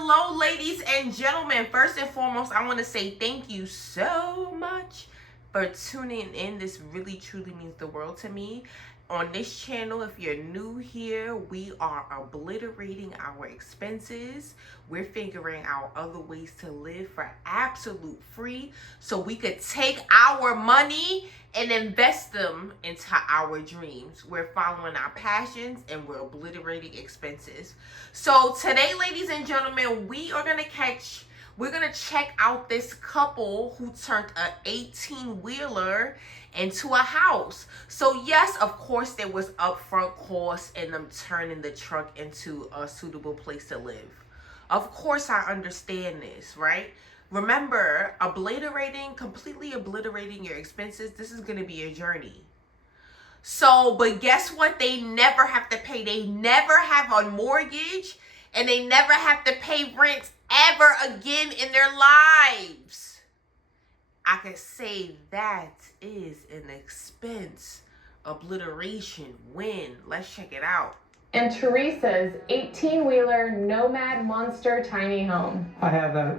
Hello, ladies and gentlemen. First and foremost, I want to say thank you so much for tuning in. This really truly means the world to me. On this channel, if you're new here, we are obliterating our expenses. We're figuring out other ways to live for absolute free so we could take our money and invest them into our dreams. We're following our passions and we're obliterating expenses. So today, ladies and gentlemen, we're gonna check out this couple who turned an 18-wheeler into a house. So yes, of course, there was upfront costs in them turning the truck into a suitable place to live. Of course, I understand this, right? Remember, completely obliterating your expenses, this is going to be a journey. So, but guess what? They never have to pay. They never have a mortgage and they never have to pay rent ever again in their lives. I can say that is an expense obliteration win. Let's check it out. And Teresa's 18-wheeler Nomad Monster tiny home. I have a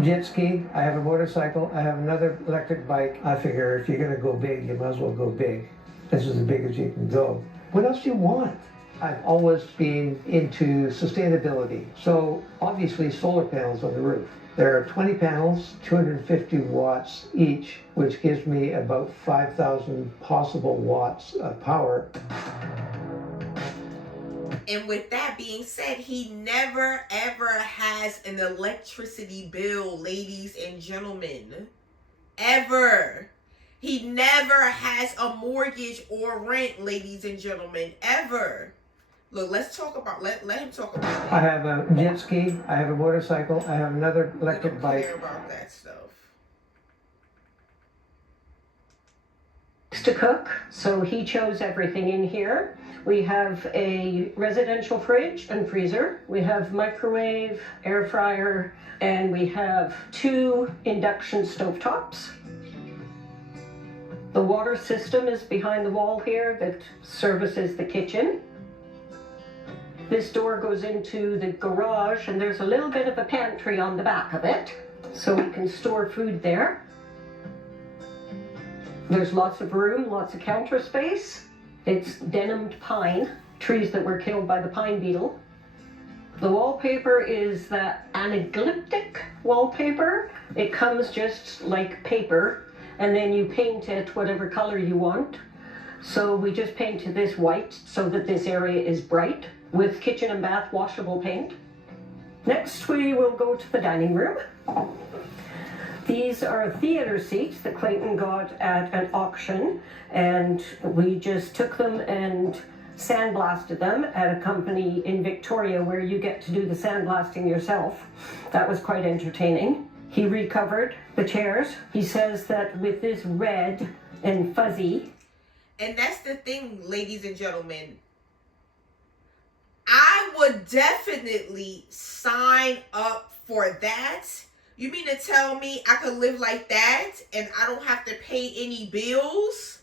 jet ski, I have a motorcycle, I have another electric bike. I figure if you're going to go big, you might as well go big. This is as big as you can go. What else do you want? I've always been into sustainability. So obviously solar panels on the roof. There are 20 panels, 250 watts each, which gives me about 5,000 possible watts of power. And with that being said, he never ever has an electricity bill, ladies and gentlemen. Ever. He never has a mortgage or rent, ladies and gentlemen. Ever. Look, let him talk about it. I have a jet ski, I have a motorcycle, I have another electric bike. Care about that stuff. To cook, so he chose everything in here. We have a residential fridge and freezer. We have microwave, air fryer, and we have 2 induction stovetops. The water system is behind the wall here that services the kitchen. This door goes into the garage and there's a little bit of a pantry on the back of it, so we can store food there. There's lots of room, lots of counter space. It's denimed pine, trees that were killed by the pine beetle. The wallpaper is that anaglyptic wallpaper. It comes just like paper, and then you paint it whatever color you want. So we just painted this white so that this area is bright with kitchen and bath washable paint. Next we will go to the dining room. These are theater seats that Clayton got at an auction, and we just took them and sandblasted them at a company in Victoria where you get to do the sandblasting yourself. That was quite entertaining. He recovered the chairs. He says that with this red and fuzzy. And that's the thing, ladies and gentlemen. I would definitely sign up for that. You mean to tell me I could live like that and I don't have to pay any bills?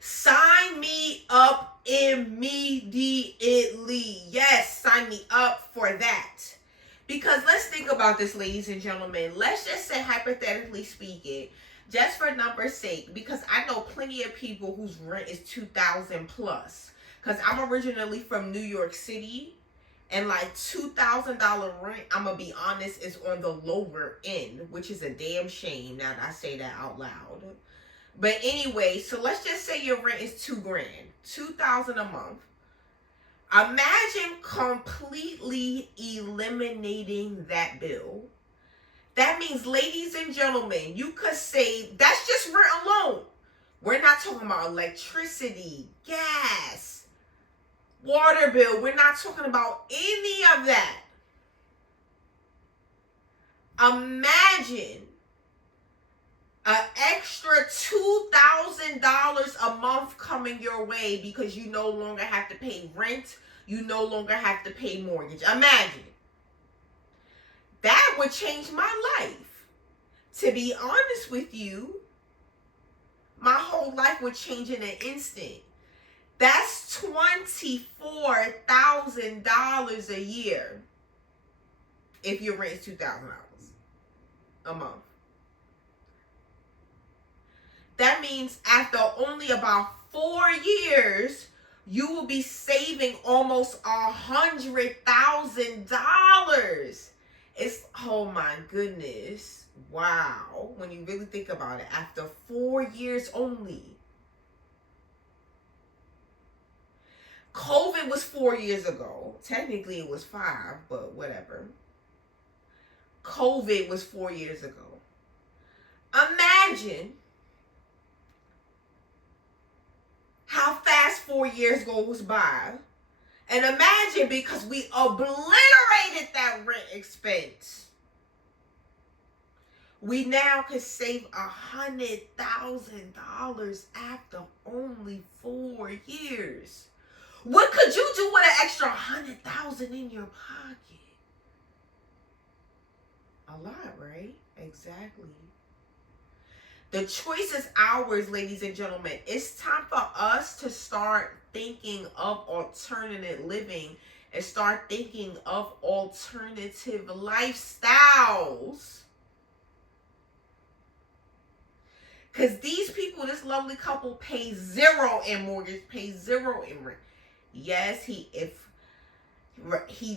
Sign me up immediately. Yes, sign me up for that. Because let's think about this, ladies and gentlemen. Let's just say, hypothetically speaking, just for number's sake, because I know plenty of people whose rent is $2,000 plus. Because I'm originally from New York City. And like $2,000 rent, I'm going to be honest, is on the lower end, which is a damn shame now that I say that out loud. But anyway, so let's just say your rent is $2,000, $2,000 a month. Imagine completely eliminating that bill. That means, ladies and gentlemen, you could save, that's just rent alone. We're not talking about electricity, gas, water bill. We're not talking about any of that. Imagine an extra $2,000 a month coming your way because you no longer have to pay rent. You no longer have to pay mortgage. Imagine. That would change my life. To be honest with you, my whole life would change in an instant. That's $24,000 a year. if your rent is $2,000 a month. That means after only about 4 years, you will be saving almost $100,000. It's, oh my goodness. Wow. When you really think about it, after 4 years only. COVID was 4 years ago. Technically it was 5, but whatever. COVID was 4 years ago. Imagine how fast 4 years goes by. And imagine, because we obliterated that rent expense, we now can save $100,000 after only 4 years. What could you do with an extra $100,000 in your pocket? A lot, right? Exactly. The choice is ours, ladies and gentlemen. It's time for us to start thinking of alternative living and start thinking of alternative lifestyles. Because these people, this lovely couple, pay zero in mortgage, pay zero in rent. Yes, he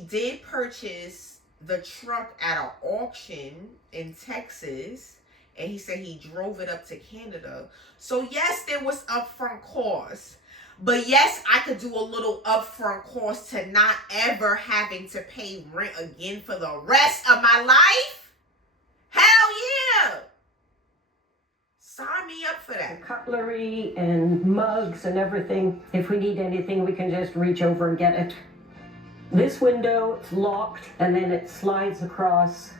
did purchase the truck at an auction in Texas. And he said he drove it up to Canada. So yes, there was upfront costs. But yes, I could do a little upfront cost to not ever having to pay rent again for the rest of my life. Hell yeah. Sign me up for that. Cutlery and mugs and everything. If we need anything, we can just reach over and get it. This window, it's locked, and then it slides across.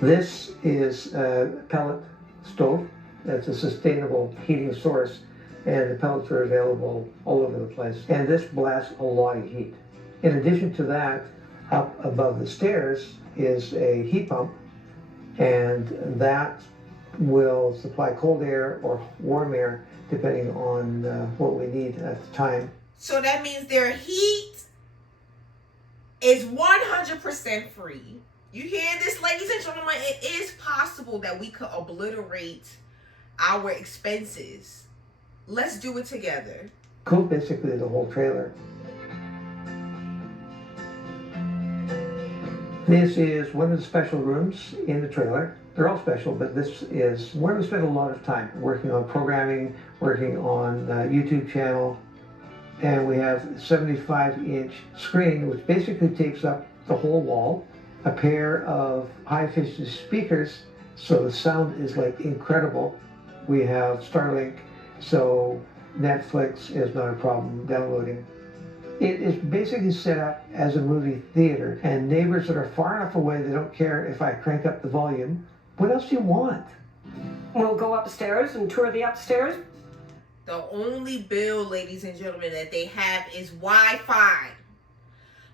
This is a pellet stove. It's a sustainable heating source, and the pellets are available all over the place. And this blasts a lot of heat. In addition to that, up above the stairs is a heat pump, and that will supply cold air or warm air depending on what we need at the time. So that means their heat is 100% free. You hear this, ladies and gentlemen? It is possible that we could obliterate our expenses. Let's do it together. Cool, basically the whole trailer. This is one of the special rooms in the trailer. They're all special, but this is where we spend a lot of time working on programming, working on YouTube channel, and we have a 75-inch screen, which basically takes up the whole wall. A pair of high-efficiency speakers, so the sound is like incredible. We have Starlink, so Netflix is not a problem downloading. It is basically set up as a movie theater, and neighbors that are far enough away, they don't care if I crank up the volume. What else do you want? We'll go upstairs and tour the upstairs. The only bill, ladies and gentlemen, that they have is Wi-Fi.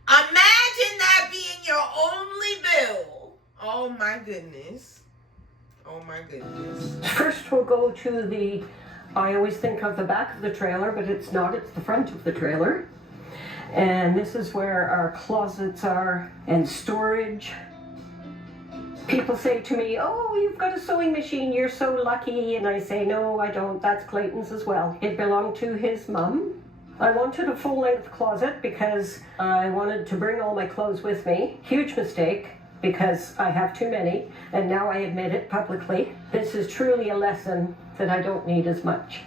Imagine that being your only bill. Oh my goodness. Oh my goodness. First we'll go to the, I always think of the back of the trailer, but it's not, it's the front of the trailer. And this is where our closets are and storage. People say to me, oh, you've got a sewing machine, you're so lucky. And I say, no, I don't, that's Clayton's as well. It belonged to his mum. I wanted a full-length closet because I wanted to bring all my clothes with me. Huge mistake, because I have too many, and now I admit it publicly. This is truly a lesson that I don't need as much.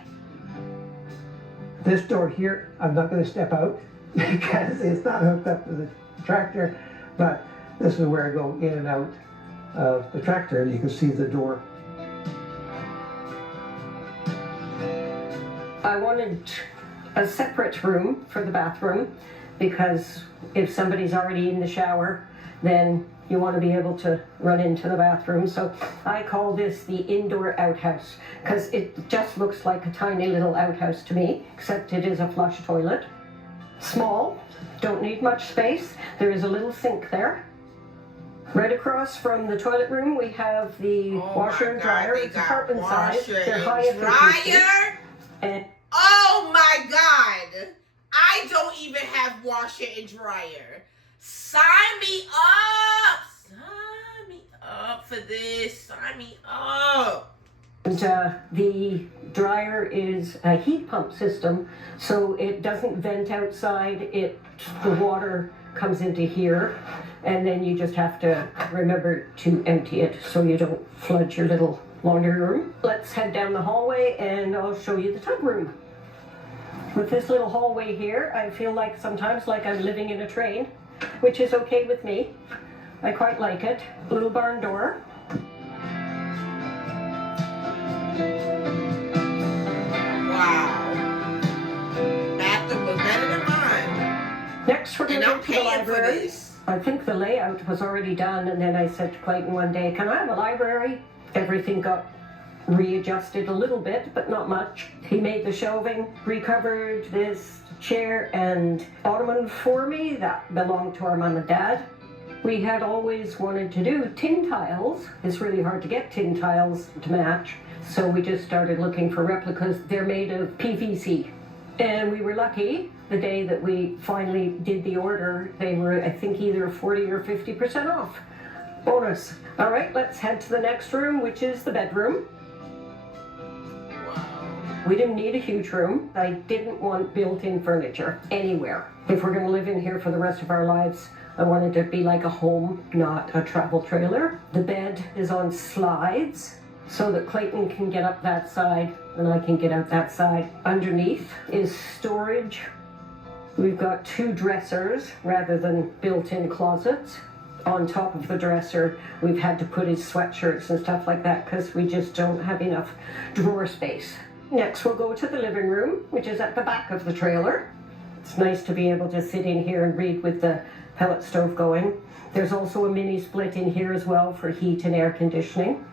This door here, I'm not going to step out because it's not hooked up to the tractor, but this is where I go in and out of the tractor. You can see the door. I wanted a separate room for the bathroom because if somebody's already in the shower, then you want to be able to run into the bathroom. So I call this the indoor outhouse because it just looks like a tiny little outhouse to me, except it is a flush toilet. Small, don't need much space. There is a little sink there. Right across from the toilet room, we have the washer and dryer. It's apartment size. They're high efficiency. And oh my God! I don't even have washer and dryer. Sign me this. Sign me up. And the dryer is a heat pump system, so it doesn't vent outside. The water comes into here, and then you just have to remember to empty it so you don't flood your little laundry room. Let's head down the hallway and I'll show you the tub room. With this little hallway here, I feel like sometimes like I'm living in a train, which is okay with me. I quite like it. Little barn door. Wow. Bathroom was better than mine. Next, we're going And to I'm go to the paying for library. this. I think the layout was already done, and then I said to Clayton one day, can I have a library? Everything got readjusted a little bit, but not much. He made the shelving, recovered this chair and ottoman for me that belonged to our mom and dad. We had always wanted to do tin tiles. It's really hard to get tin tiles to match, so we just started looking for replicas. They're made of PVC. And we were lucky the day that we finally did the order. They were, I think, either 40 or 50% off. Bonus. All right, let's head to the next room, which is the bedroom. We didn't need a huge room. I didn't want built-in furniture anywhere. If we're going to live in here for the rest of our lives, I wanted it to be like a home, not a travel trailer. The bed is on slides so that Clayton can get up that side and I can get out that side. Underneath is storage. We've got 2 dressers rather than built-in closets. On top of the dresser, we've had to put his sweatshirts and stuff like that because we just don't have enough drawer space. Next, we'll go to the living room, which is at the back of the trailer. It's nice to be able to sit in here and read with the pellet stove going. There's also a mini split in here as well for heat and air conditioning.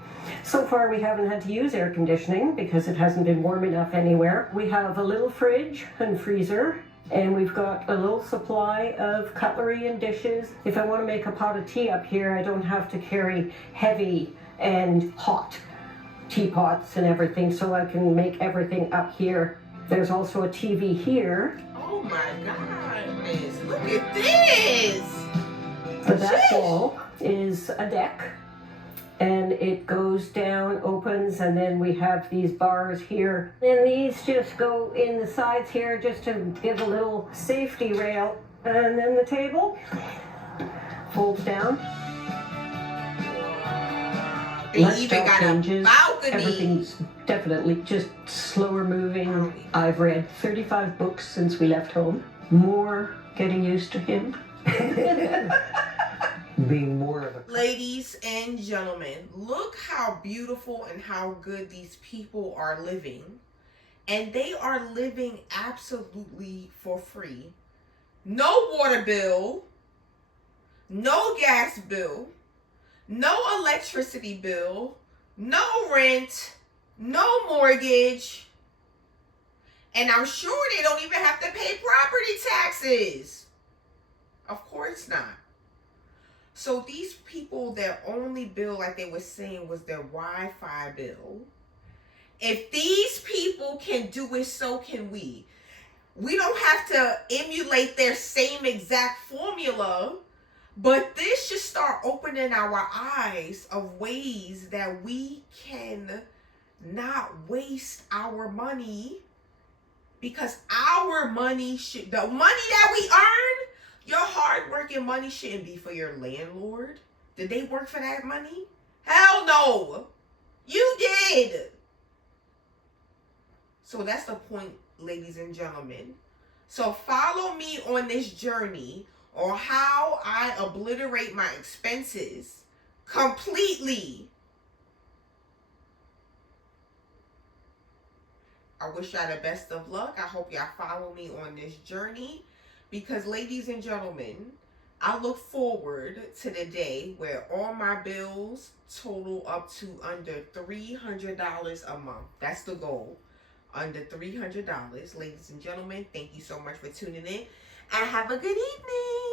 So far, we haven't had to use air conditioning because it hasn't been warm enough anywhere. We have a little fridge and freezer, and we've got a little supply of cutlery and dishes. If I want to make a pot of tea up here, I don't have to carry heavy and hot teapots and everything, so I can make everything up here. There's also a TV here. Oh my goodness, look at this! The back wall is a deck, and it goes down, opens, and then we have these bars here. And these just go in the sides here just to give a little safety rail. And then the table folds down. They even got changes. a balcony. Everything's definitely just slower moving. I've read 35 books since we left home. More getting used to him. Being more of a... Ladies and gentlemen, look how beautiful and how good these people are living. And they are living absolutely for free. No water bill, no gas bill, no electricity bill, no rent, no mortgage, and I'm sure they don't even have to pay property taxes. Of course not. So these people, their only bill, like they were saying, was their Wi-Fi bill. If these people can do it, so can we. We don't have to emulate their same exact formula. But this should start opening our eyes of ways that we can not waste our money, because our money should, the money that we earn, your hard-working money shouldn't be for your landlord. Did they work for that money? Hell no. You did. So that's the point, ladies and gentlemen. So follow me on this journey or how I obliterate my expenses completely. I wish y'all the best of luck. I hope y'all follow me on this journey, because ladies and gentlemen, I look forward to the day where all my bills total up to under $300 a month. That's the goal. Under $300. Ladies and gentlemen, thank you so much for tuning in, and have a good evening.